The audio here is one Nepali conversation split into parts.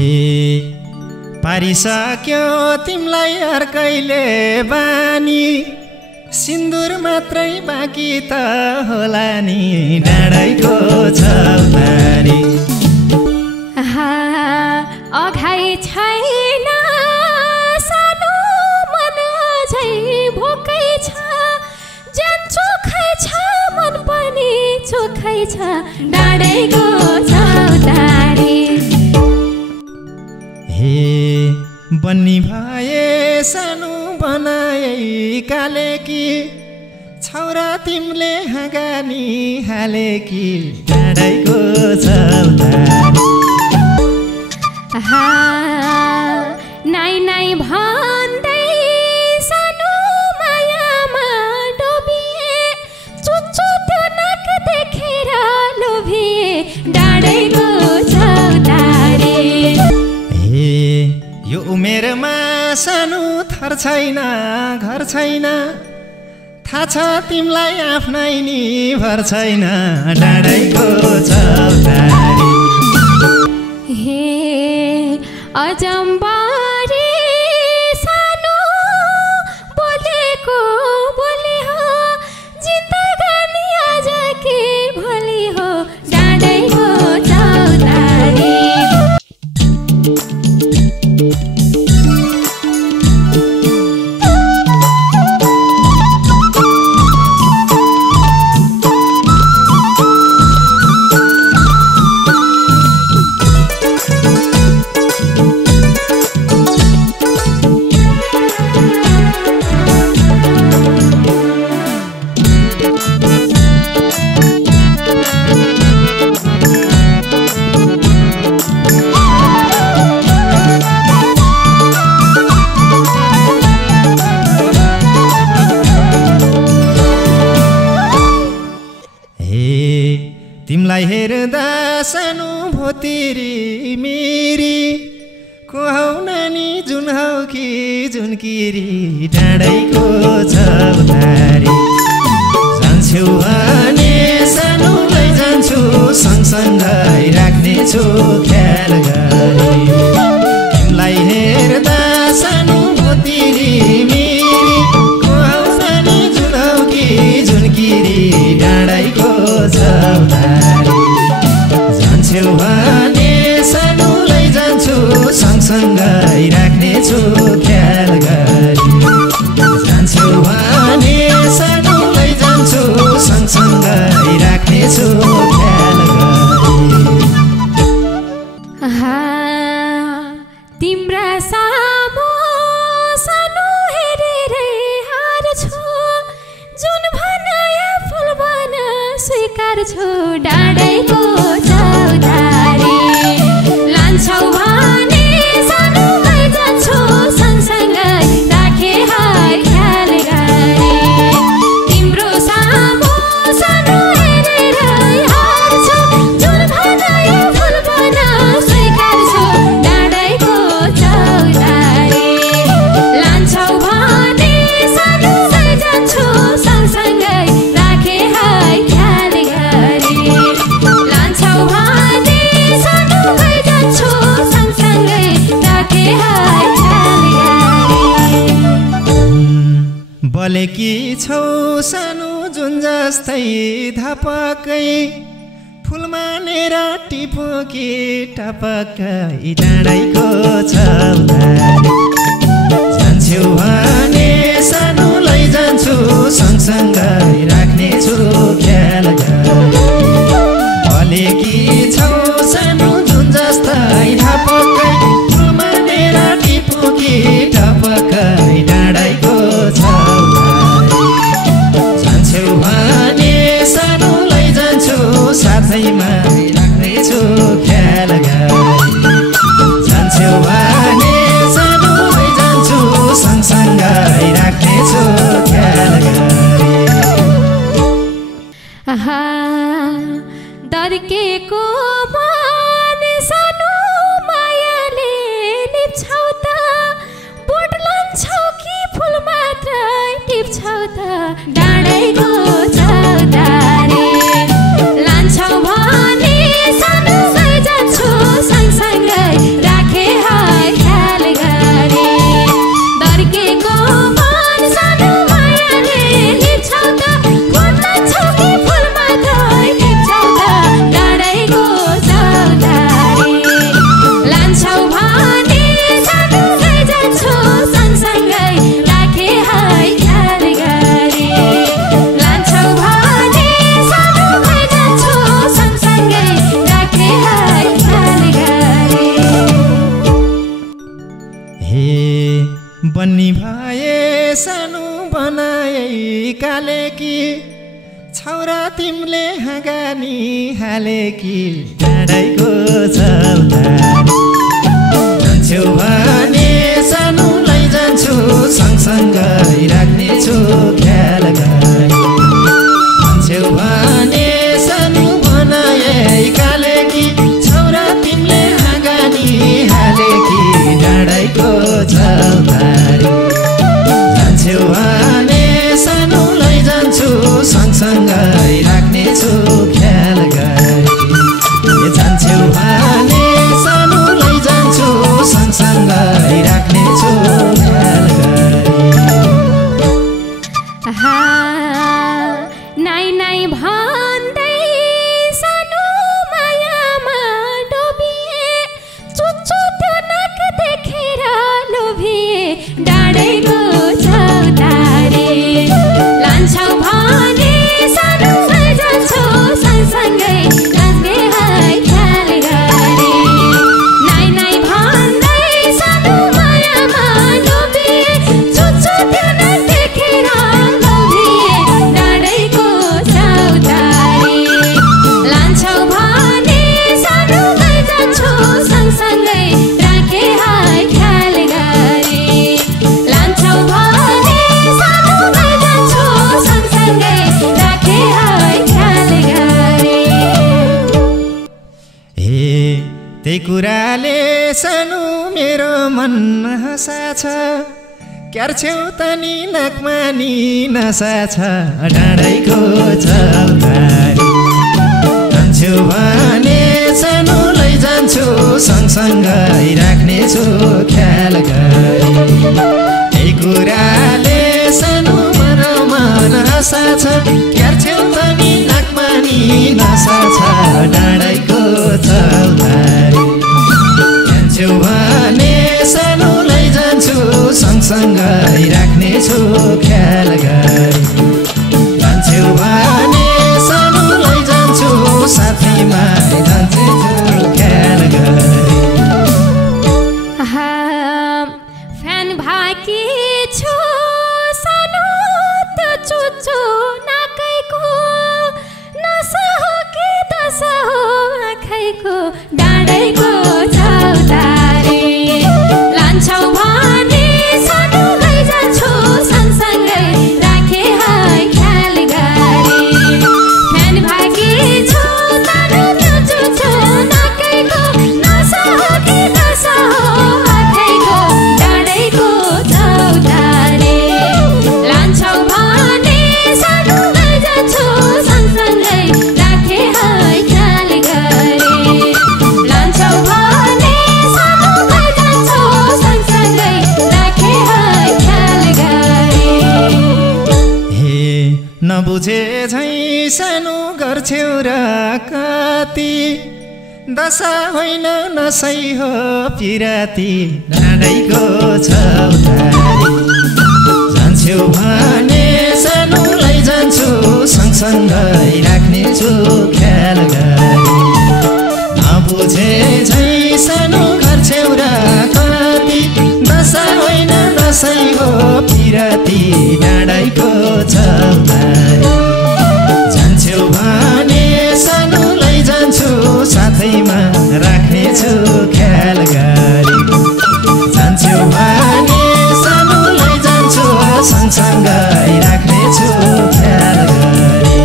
हे पारिसक्यो तिमलाई अर्कैले बानी सिन्दुर मात्रै बाँकी त होला नि डाँडैको छाउतारी अघाइ छैन सानो मन झै भोकै छ ज्यान चोखै छ मन पनि चोखै छ डाँडैको छाउतारी हे बन्नी भए सानो बनाए काले कि छौरा तिमीले हाँगानी हाले कि डाँडैको छाउतारी नाइ नाइ भन्दै सानो मायामा डोबिए चुच्चो त्यो नाक देखेर लोभिए डाँडैको छाउतारी हे यो उमेरमा सानो थर छैन घर छैन थाहा छ तिमीलाई आफ्नै नि भर छैन डाँडैको छाउतारी हे अजम्बरी सानो बोलेको बोली हो जिन्दगानी आज के भोलि हो डाँडैको छाउतारी तिमलाई हेर्दा सानो भोतिरी मेरी को हौ नानी जुन हौ कि जुनकिरी डाँडैको छाउतारी जान्छु भने सानो लैजान्छु सँगसँगै राख्नेछु ख्याल गरी तिमलाई हेर्दा सानो भोतिरी मेरी को हौ नानी जुन हौ कि जुनकिरी डाँडैको छाउतारी जान्छु भने सानो लैजान्छु सँगसँगै राख्नेछु ख्याल गरी जान्छु भने सानो लैजान्छु सँगसँगै राख्नेछु ख्याल गरी तिम्रा सामु सानो हेरेरै हार्छु जुन भनाया फुल बन स्वीकार छु डाँडैको छाउतारी लान्छौ भने सानो लैजान्छु सँगसँगै राखे हार ख्याल गरी तिम्रो सामु सानो हेरेरै हार्छु जुन भनाया फुल बन स्वीकार छु डाँडैको छाउतारी लान्छौ भने सानो लैजान्छु सँगसँगै राखे हार ख्याल गरी लान्छौ भने सानो लैजान्छु सँगसँगै राखे हार ख्याल गरी बलेकी छौ सानो जुन जस्तै धपकै फुल मानेर टिपोकी टपकै डाँडैको छाउतारी जान्छु भने सानो लैजान्छु सँगसँगै राख्नेछु ख्याल गरी बलेकी छौ सानो जुन जस्तै धपकै फुल मानेर टिपोकी टपकै डाँडैको छाउतारी जान्छु भने सानो लैजान्छु साथैमा राख्नेछु ख्याल गरी जान्छु भने सानो बन्नी भए सानो बनाए काले कि छौरा तिमीले हाँगानी हाले कि डाँडाइको चौतारी जान्छौ भने सानो लैजान्छु सँगसँगै राख्नेछु ख्याल गरी जान्छौ भने सानो बनाए काले कि छौरा तिमीले हाँगानी हाले कि डाँडाइको चौतारी जान्छौ भने सानो लैजान्छु सँगसँगै राख्नेछु ख्याल गरी जान्छौ भने सानो लैजान्छु सँगसँगै राख्नेछु ख्याल गरी नाइ नाइ भन्दै सानो मायामा डोबिए चुच्चो त्यो नाक देखेर लोभिए डाँडैको चौतारी लान्छौ भने सानो लैजान्छौ सँगसँगै नाच्ने है ख्याल गरी नाइ नाइ भन्दै सानो मायामा डोबिए चुच्चो त्यो नाक देखेर लोभिए डाँडैको चौतारी लान्छौ भने सानो लैजान्छौ सँगसँगै राखे है ख्याल गरी लान्छौ भने सानो लैजान्छौ सँगसँगै राखे है ख्याल गरी हे त्यही कुराले सानो मेरो मन हँसा छ क्यार्छौ त नि नाकमा नि नसा छ डाँडाइको चौतारी जान्छौ भने सानो लैजान्छु सँगसँगै राख्नेछु ख्याल गरी त्यही कुराले सानो मेरो मन हँसा छ क्यार्छौ त नि नाकमा नि नसा छ डाँडाइको चौतारी जान्छौ भने सानो लैजान्छु सँगसँगै राख्नेछु ख्याल गरी जान्छौ भने सानो लैजान्छु साथैमा जान्छु ख्याल गरी फ्यान भाकी छु सानो त चुच्चो नाकैको नसा हो कि दशा हो आँखैको डाँडैको चौतारी लान्छौ भने सानो लैजान्छौ सँगसँगै राखे है ख्याल गरी फ्यान भाकी छु सानो त चुच्चो नाकैको नसा हो कि दशा हो आँखैको डाँडैको चौतारी लान्छौ भने सानो लैजान्छौ सँगसँगै राखे है ख्याल गरी लान्छौ भने सानो लैजान्छौ सँगसँगै राखे है ख्याल गरी हे नबुझे झै सानो गर्छौ र कति दशा होइन नसै हो पिराती डाँडाइको चौतारी जान्छौ भने सानो लैजान्छु सँगसँगै राख्नेछु ख्याल गरी नबुझे झै सानो गर्छौ र कति दशा होइन नसै हो पिराती डाँडाइको चौतारी जान्छौ भने सानो लैजान्छु साथैमा राख्नेछु ख्याल गरी जान्छौ भने सानो लैजान्छु सँगसँगै राख्नेछु ख्याल गरी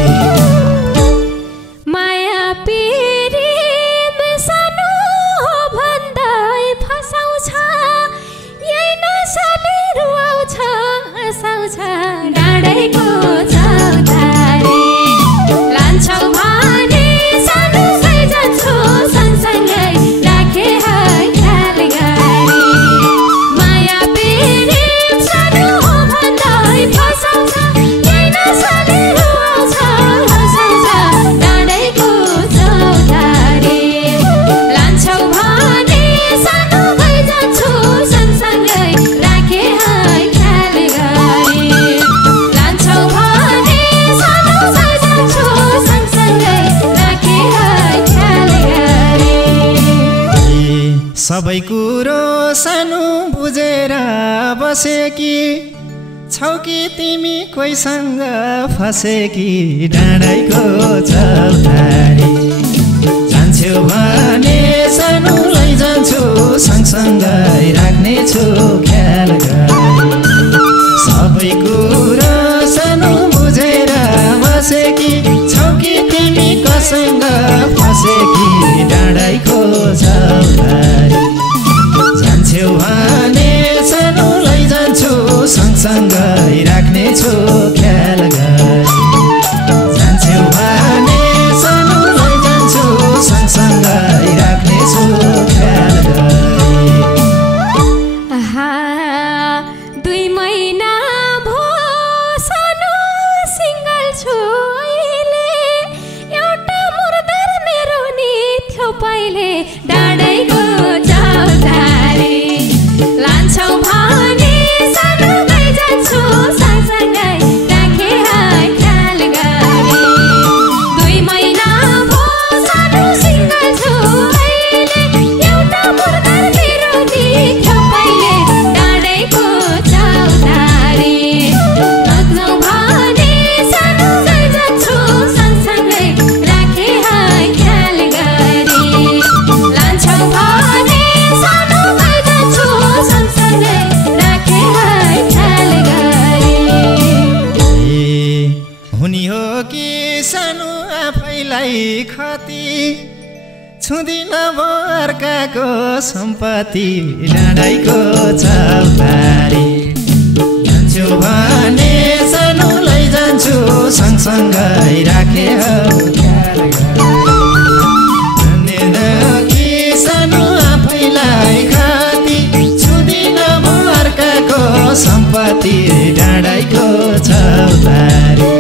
माया प्रेम सानो हो भन सबै कुरो सानो बुझेर बसेकी छौ कि तिमी कोहीसँग फसेकी डाँडाइको चौतारी जान्छौ भने सानो लैजान्छु सँगसँगै राख्नेछु ख्याल गरी सबै कुरो सानो बुझेर बसेकी छौ कि तिमी कसँग फसेकी डाँडाइको चौतारी जान्छौ भने सानो लैजान्छु सँगसँगै राख्नेछु ख्याल गरी जान्छौ भने सानो लैजान्छु सँगसँगै राख्नेछु ख्याल गरी 2 महिना भो सानो सिङ्गल छु अहिले एउटा मुर्दर मेरो नि थियो पहिले डाँडाइको चौतारी लान्छौ भने सानो लैजान्छु सँगसँगै राखे ख्याल गरी 2 महिना भो सानो सिङ्गल छु अहिले एउटा मुर्दर मेरो नि थियो पहिले डाँडाइको चौतारी लाग्छौ भने सानो लैजान्छु सँगसँगै राखे ख्याल गरी लान्छौ भने सानो लैजान्छु सँगसँगै राखे ख्याल गरी हुने हो कि सानो आफैलाई खती छुँदिन भो अर्काको सम्पत्ति डाँडाइको चौतारी जान्छु भने सानो लैजान्छु सँगसँगै राखे ख्याल गरी सानो आफैलाई खती छुँदिन भो अर्काको सम्पत्ति डाँडाइको चौतारी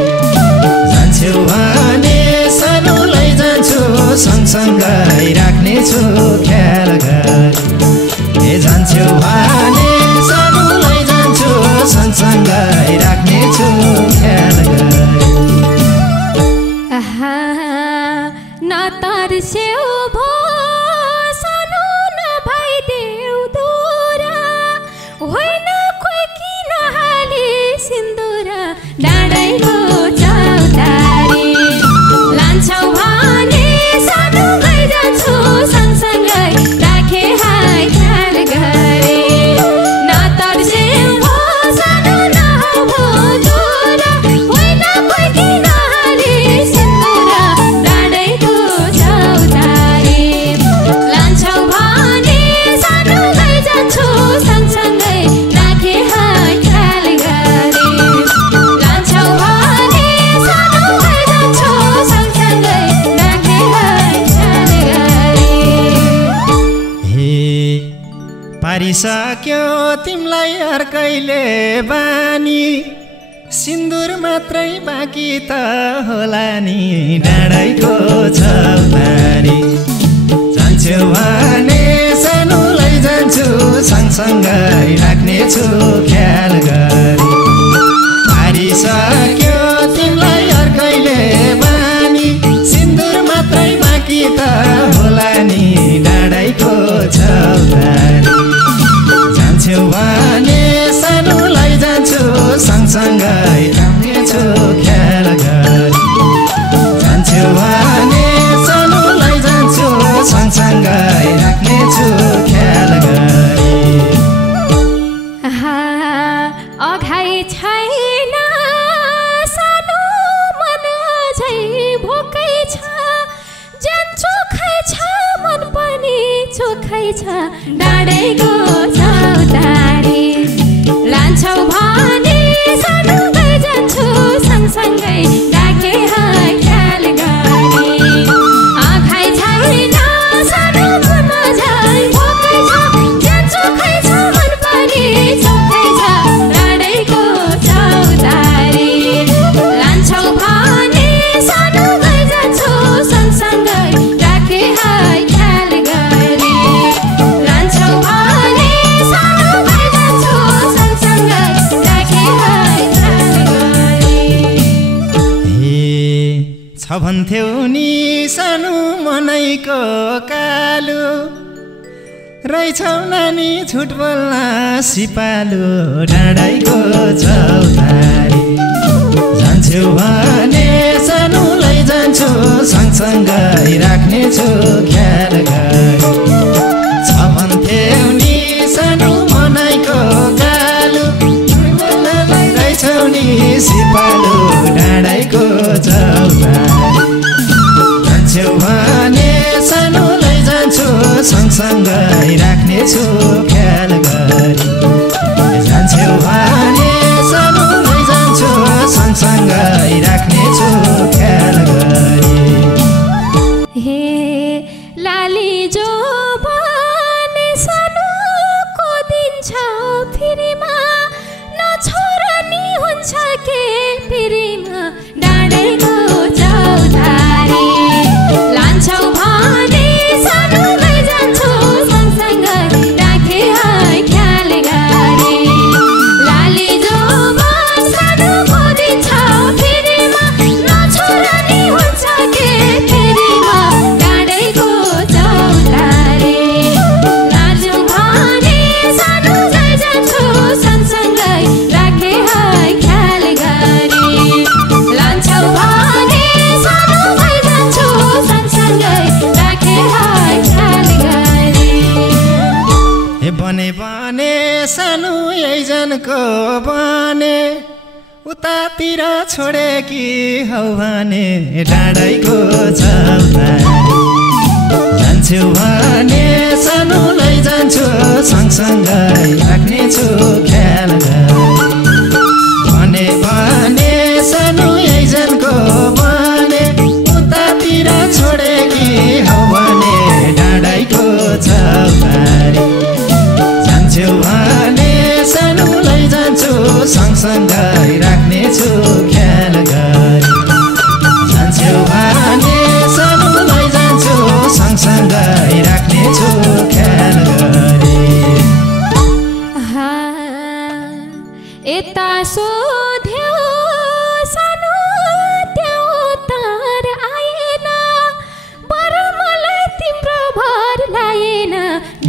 जान्छु भने सानो लैजान्छु सँगसँगै राख्नेछु ख्याल गरी जान्छु भने सानो लैजान्छु सँगसँगै राख्नेछु ख्याल गरी नतर्स्यौ भो सानो नभइदेऊ दूरा होइन कोही किन हाले सिन्दुर डाँडाइको चौतारी लान्छौ भने सानो लैजान्छु सँगसँगै राखे ख्याल गरी नतर्स्यौ भो सानो नभो दूरा होइन कोही किन हाले सिन्दुर डाँडाइको चौतारी लान्छौ भने सानो लैजान्छु सँगसँगै राखे ख्याल गरी लान्छौ भने सानो लैजान्छु सँगसँगै राखे ख्याल गरी हे पारिसक्यो तिमीलाई अर्कैले बानी सिन्दुर मात्रै बाँकी त होला नि डाँडाइको चौतारी जान्छु भने सानो लैजान्छु सँगसँगै राख्नेछु ख्याल गरी पारिसक्यो तिमीलाई अर्कैले बानी सिन्दुर मात्रै बाँकी त होला नि डाँडाइको चौतारी जान्छु भने सानो लैजान्छु सँगसँगै राख्नेछु ख्याल गरी जान्छु भने सानो लैजान्छु सँगसँगै राख्नेछु ख्याल गरी अघाइ छैन सानो मन झै भोकै छ ज्यान चोखै छ मन पनि चोखै छ डाँडाइको चौतारी लान्छौ भने सानो लैजान्छु सँगसँगै राखे ख्याल गरी आँखाइ छैन सानो मन झै भोकै छ ज्यान चोखै छ मन पनि चोखै छ डाँडाइको चौतारी लान्छौ भने सानो लैजान्छु सँगसँगै राखे ख्याल गरी लान्छौ भने सानो लैजान्छु सँगसँगै राखे ख्याल गरी छ भन्थ्यौ नि सानो मनैको कालो रहेछौ नानी झुट बोल्न सिपालु डाँडाइको चौतारी जान्छु भने सानो लैजान्छु सँगसँगै राख्नेछु ख्याल गरी छ भन्थ्यौ नि सानो मनाइको गालु रहेछौ नि सिपालु डाँडाइको चौतारी जान्छु भने सानो लैजान्छु सँगसँगै राख्नेछु ख्याल गरी जान्छु भने सानो लैजान्छु सँगसँगै राख्नेछु ख्याल गरी हे लाली जो भने सानोको दिन्छ फेरिमा नछोरा नि हुन्छ के फेरिमा डाँडाइको चौतारी लान्छौ भने सानो लैजान्छु सँगसँगै राखे है ख्याल गरी लाली जो सानोको दिन्छ फेरिमा नछोरा नि हुन्छ के फेरिमा डाँडाइको चौतारी लान्छौ भने सानो लैजान्छु सँगसँगै राखे है ख्याल गरी लान्छौ भने सानो लैजान्छु सँगसँगै राखे है ख्याल गरी हे बने बने सानो यैजनको बने उतातिर छोडे कि हौ भने डाँडाइको चौतारी जान्छु भने सानो लैजान्छु सँगसँगै राख्नेछु ख्याल गरी भने सानो यैजनको बने उतातिर छोडे कि हौ भने डाँडाइको चौतारी जान्छु भने सानो लैजान्छु सँगसँगै राख्नेछु ख्याल गरी जान्छु भने सानो लैजान्छु सँगसँगै राख्नेछु ख्याल गरी यता सोध्यौ सानो त्यो तार आएन बरु मलाई तिम्रो भर लाएन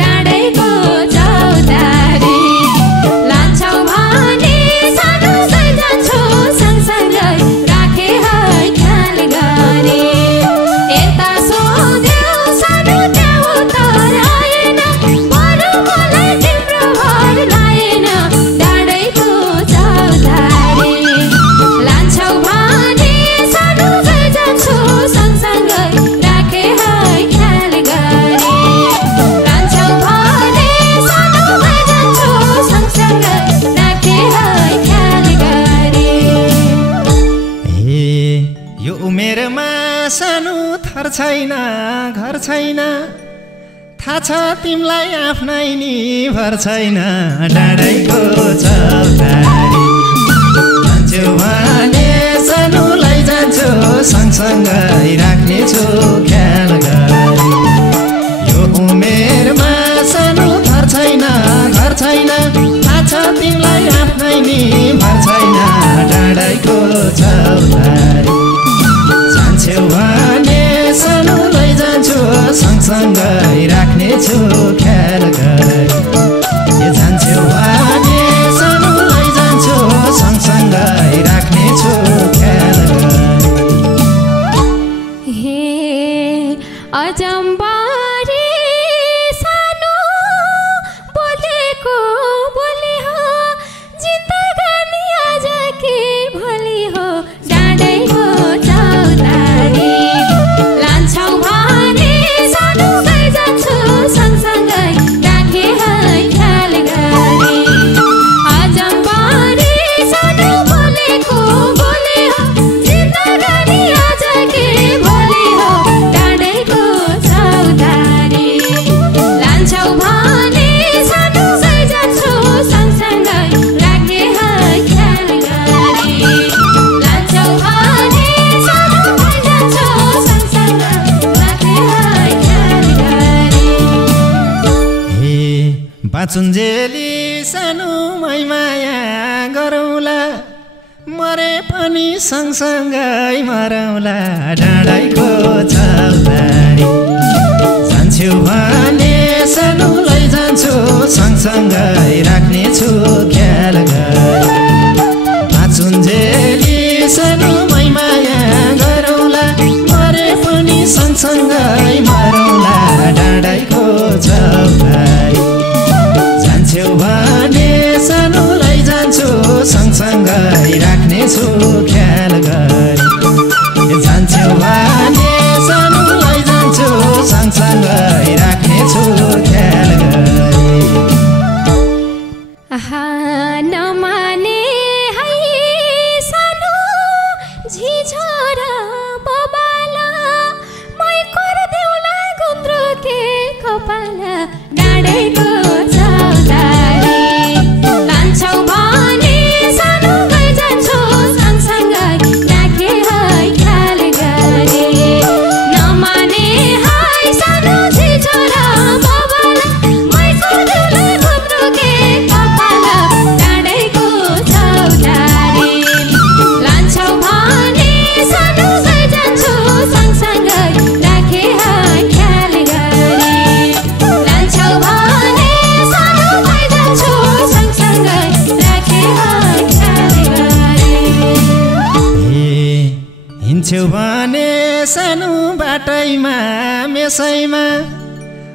डाँडाइको चौतारी लान्छौ भने सानो लैजान्छु सँगसँगै राखे है ख्याल गरी यता सोध्यौ सानो त्यो तार आएन बरु मलाई तिम्रो भर लाएन डाँडाइको चौतारी लान्छौ भने सानो लैजान्छु सँगसँगै राखे है ख्याल गरी लान्छौ भने सानो लैजान्छु सँगसँगै राखे है ख्याल गरी हे यो उमेरमा सानो थर छैन घर छैन थाहा छ तिमीलाई आफ्नै नि भर छैन डाँडाइको चौतारी जान्छु भने सानो लैजान्छु सँगसँगै राख्नेछु ख्याल गरी यो उमेरमा सानो थर छैन घर छैन थाहा छ तिमीलाई आफ्नै नि भर छैन डाँडाइको चौतारी जान्छु भने सानो लैजान्छु सँगसँगै राख्नेछु ख्याल गरी जान्छु भने सानो लैजान्छु सँगसँगै राख्नेछु ख्याल गरी हे अजम्बारी सानो बोलेको बोली हो जिन्दगानी आज के भोलि हो डाँडाइको चौतारी लान्छौ भने सानो लैजान्छु सँगसँगै राखे है ख्याल गरी अजम्बारी सानो बोलेको बोली हो जिन्दगानी आज के भोलि हो डाँडाइको चौतारी लान्छौ भने सानो लैजान्छु सँगसँगै राखे है ख्याल गरी लान्छौ भने सानो लैजान्छु सँगसँगै राखे है ख्याल गरी हे बाचुन्जेली सानो माया गरौँला मरे पनि सँगसँगै मरौँला डाँडाइको चौतारी जान्छु भने सानो लैजान्छु जान्छौ भने सानो बाटैमा मेसैमा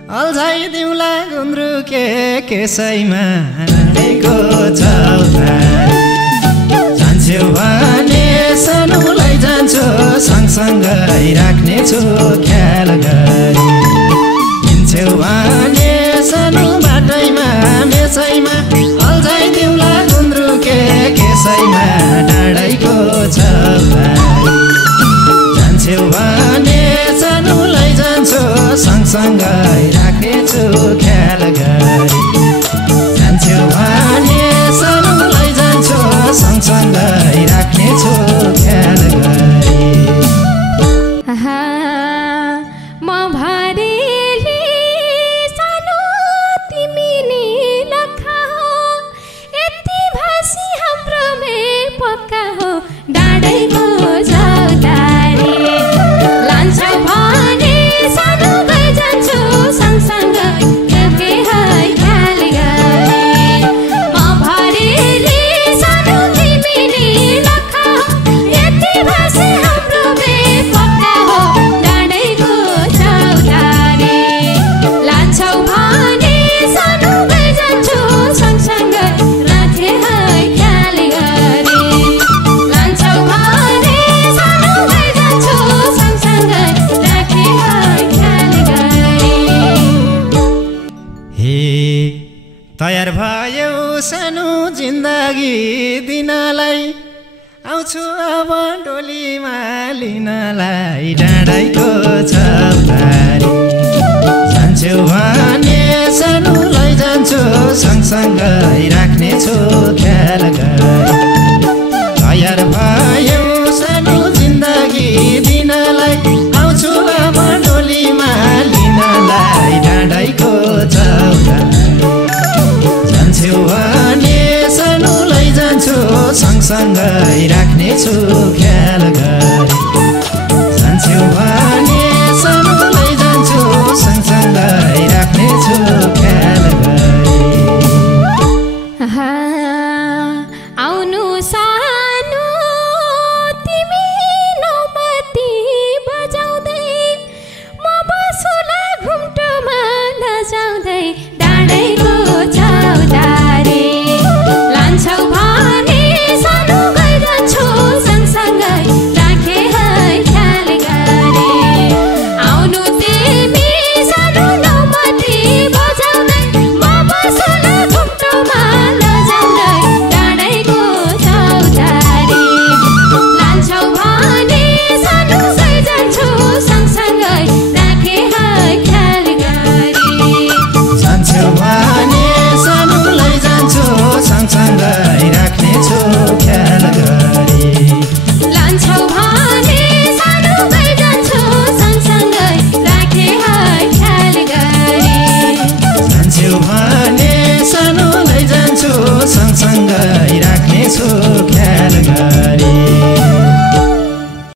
अल्झाइदिउँला गुन्द्रुके केसैमा राखेको चौतारी जान्छौ भने सानोलाई जान्छु सँगसँगै राख्नेछु ख्याल गरी हिँड्छौ भने सानो बाटैमा मेसैमा अल्झाइदिउँला गुन्द्रुके केसैमा डाँडैको चौतारी जान्छौ भने सानोलाई जान्छु सँगसँगै राख्नेछु ख्याल गरी जान्छौ भने सानोलाई जान्छु सँगसँगै राख्नेछु ख्याल गरी म भरेली सानो तिमी नि लखा हो यति भाषी हाम्रो मेल पक्का हो डाँडैको चौतारी लान्छौ भने सानो गइ जान्छु सँगसँगै राखे है ख्याल गरी म भरेली सानो तिमी नि लखा हो यति भाषी हाम्रो मेल पक्का हो डाँडैको चौतारी लान्छौ भने सानो गइ जान्छु सँगसँगै राखे है ख्याल गरी लान्छौ भने सानो गइ जान्छु सँगसँगै राखे है ख्याल गरी हे तयार भयौ सानो जिन्दगी दिनलाई आउँछु अब डोलीमा लिनलाई डाँडैको चौतारी जान्छौ भने सानोलाई जान्छु सँगसँगै राख्नेछु ख्याल गरी तयार भयौ सानो जिन्दगी दिनलाई आउँछु अब डोलीमा लिनलाई डाँडैको चौतारी जान्छौ भने सानोलाई जान्छु सँगसँगै राख्नेछु